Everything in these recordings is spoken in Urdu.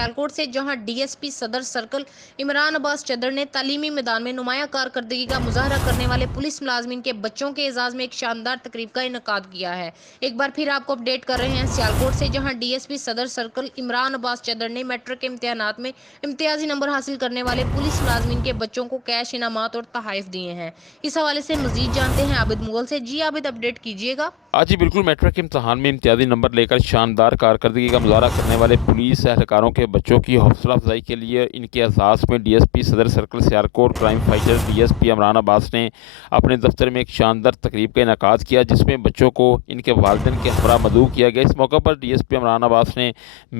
سیالکوٹ سے، جہاں D S P Saddar circle Imran عباس چدر نے تعلیمی میدان میں نمایاں کارکردگی کا مظاہرہ کرنے والے پولیس ملازمین کے بچوں کے اعزاز میں ایک شاندار تقریب کا انعقاد کیا ہے۔ ایک بار پھر آپ کو اپڈیٹ کر رہے ہیں سیالکوٹ سے، جہاں D S P Saddar circle Imran عباس چدر نے میٹرک امتحانات میں امتیازی نمبر حاصل کرنے والے پولیس ملازمین کے بچوں کو کیش انعامات اور تحائف دیے ہیں۔ اس حوالے سے مزید جانتے ہیں عابد مغل سے۔ جی عابد، اپڈیٹ کیجیے گا۔ جی بالکل، میٹرک کے امتحان میں امتیازی نمبر لے کر شاندار کارکردگی کا مظاہرہ کرنے والے پولیس اہلکاروں کے بچوں کی حوصلہ افزائی کے لیے ان کے اعزاز میں D S P Saddar circle Sialkot crime fighter D S P Imran Abbas نے اپنے دفتر میں ایک شاندار تقریب کا انعقاد کیا، جس میں بچوں کو ان کے والدین کے ہمراہ مدعو کیا گیا۔ اس موقع پر D S P Imran Abbas نے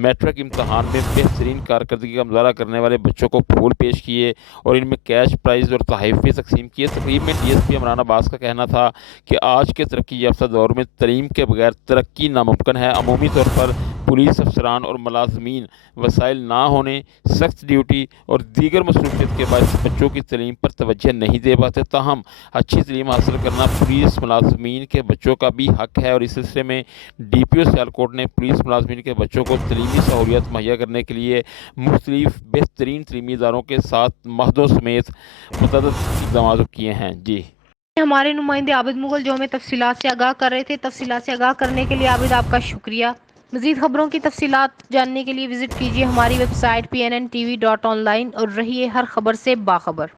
میٹرک امتحان میں بہترین کارکردگی کا مظاہرہ کرنے والے بچوں کو پھول پیش کیے اور ان میں کیش پرائز اور تحائف بھی تقسیم کیے۔ تقریب میں ڈی ایس پی عمران عباس کا کہنا تھا کہ آج کے ترقی یافتہ دور میں تعلیم کے بغیر ترقی ناممکن ہے۔ عمومی طور پر پولیس افسران اور ملازمین وسائل نہ ہونے، سخت ڈیوٹی اور دیگر مصروفیت کے باعث بچوں کی تعلیم پر توجہ نہیں دے پاتے، تاہم اچھی تعلیم حاصل کرنا پولیس ملازمین کے بچوں کا بھی حق ہے، اور اس سلسلے میں ڈی پی او سیالکوٹ نے پولیس ملازمین کے بچوں کو تعلیمی سہولیات مہیا کرنے کے لیے مختلف بہترین تعلیمی اداروں کے ساتھ معاہدوں سمیت متعدد اقدامات کیے ہیں۔ جی ہمارے نمائندے عابد مغل جو ہمیں تفصیلات سے آگاہ کر رہے تھے، تفصیلات سے آگاہ کرنے کے لیے عابد آپ کا شکریہ۔ مزید خبروں کی تفصیلات جاننے کے لیے وزٹ کیجیے ہماری ویب سائٹ pnntv.online اور رہیے ہر خبر سے باخبر۔